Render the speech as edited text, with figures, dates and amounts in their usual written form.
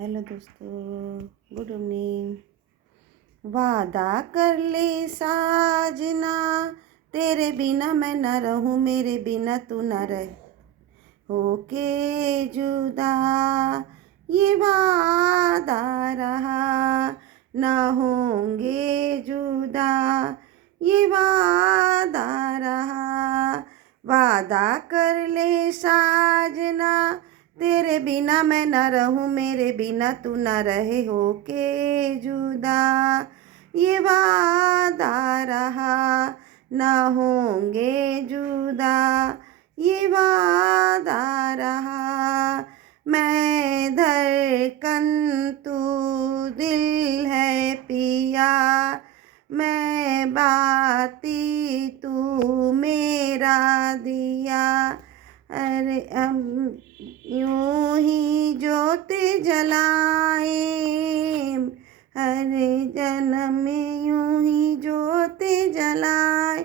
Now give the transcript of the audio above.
Hello दोस्तों, good evening. वादा कर ले साजना, तेरे बिना मैं न रहूं, मेरे बिना तू न रहे। होके जुदा ये वादा रहा, ना होंगे जुदा ये वादा रहा। वादा कर ले साजना, तेरे बिना मैं न रहूं, मेरे बिना तू न रहे। होके जुदा ये वादा रहा, ना होंगे जुदा ये वादा रहा। मैं धड़कन तू दिल है पिया, मैं बाती तू मेरा दिया। अरे यूं ही जोत जलाए, हर जन्म में यूं ही जोत जलाए।